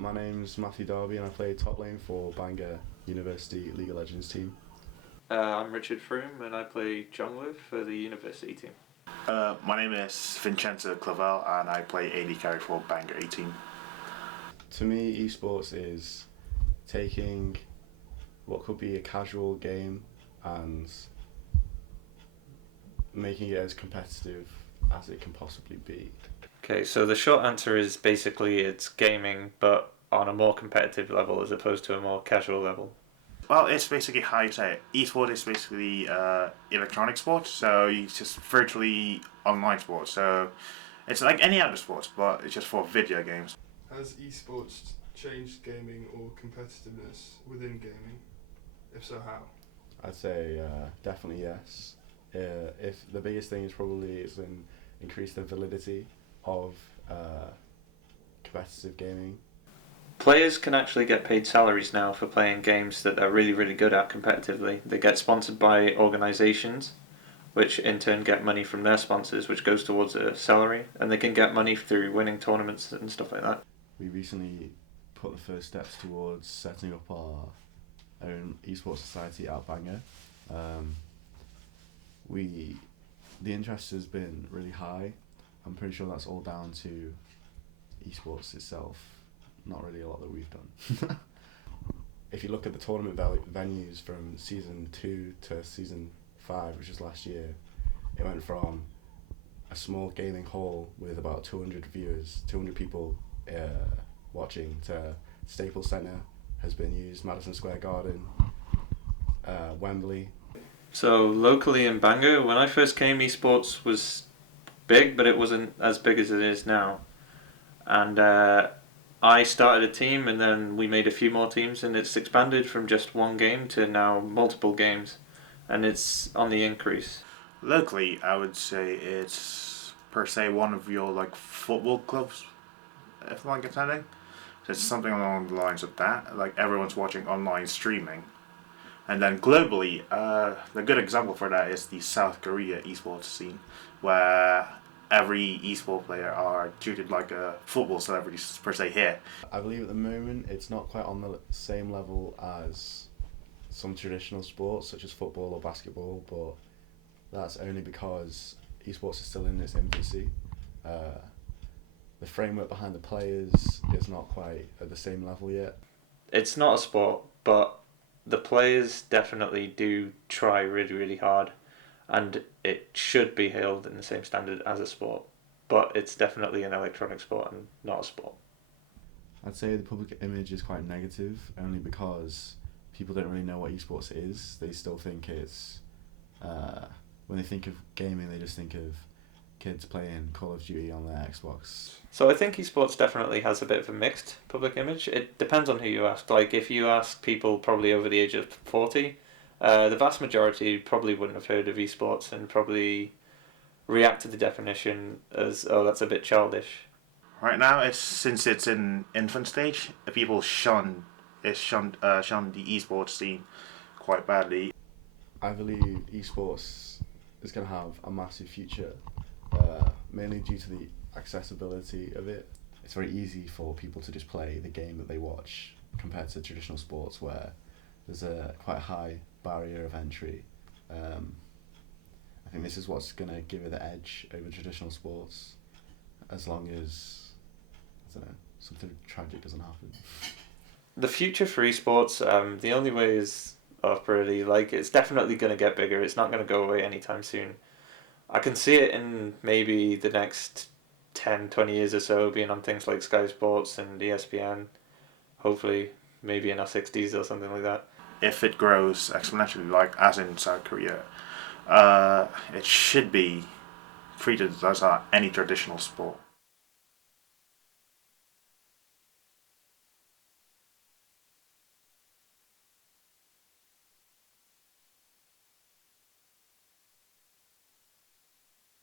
My name's Matthew Darby and I play top lane for Bangor University League of Legends team. I'm Richard Froome and I play jungler for the university team. My name is Vincenzo Clavel and I play AD carry for Bangor A team. To me, esports is taking what could be a casual game and making it as competitive as it can possibly be. Okay, so the short answer is basically it's gaming, but on a more competitive level as opposed to a more casual level. Well, it's basically how you say it. Esport is basically electronic sport, so it's just virtually online sport. So it's like any other sports, but it's just for video games. Has esports changed gaming or competitiveness within gaming? If so, how? I'd say definitely yes. If the biggest thing is probably increase the validity of competitive gaming. Players can actually get paid salaries now for playing games that they're really, really good at competitively. They get sponsored by organisations, which in turn get money from their sponsors, which goes towards a salary, and they can get money through winning tournaments and stuff like that. We recently put the first steps towards setting up our own esports society at Bangor. The interest has been really high. I'm pretty sure that's all down to esports itself, not really a lot that we've done. If you look at the tournament venues from season 2 to season 5, which was last year, it went from a small gaming hall with about 200 viewers, 200 people watching, to Staples Centre has been used, Madison Square Garden, Wembley. So locally in Bangor, when I first came, esports was big, but it wasn't as big as it is now. And I started a team, and then we made a few more teams, and it's expanded from just one game to now multiple games, and it's on the increase. Locally, I would say it's per se one of your like football clubs, if I'm attending. It's something along the lines of that. Like everyone's watching online streaming. And then globally, the good example for that is the South Korea esports scene, where every esport player are treated like a football celebrity per se here. I believe at the moment it's not quite on the same level as some traditional sports such as football or basketball, but that's only because esports is still in its infancy. The framework behind the players is not quite at the same level yet. It's not a sport, but the players definitely do try really, really hard, and it should be hailed in the same standard as a sport, but it's definitely an electronic sport and not a sport. I'd say the public image is quite negative, only because people don't really know what esports is. They still think it's, when they think of gaming, they just think of kids playing Call of Duty on their Xbox. So I think esports definitely has a bit of a mixed public image. It depends on who you ask. Like if you ask people probably over the age of 40, the vast majority probably wouldn't have heard of esports and probably react to the definition as, oh, that's a bit childish. Right now, since it's in infant stage, people shun the esports scene quite badly. I believe esports is going to have a massive future, mainly due to the accessibility of it. It's very easy for people to just play the game that they watch compared to traditional sports where there's a quite high barrier of entry. I think this is what's going to give it the edge over traditional sports, as long as, I don't know, something tragic doesn't happen. The future for esports, the only way is up really. Like it's definitely going to get bigger. It's not going to go away anytime soon. I can see it in maybe the next 10, 20 years or so being on things like Sky Sports and ESPN. Hopefully, maybe in our 60s or something like that. If it grows exponentially, like as in South Korea, it should be treated as any traditional sport.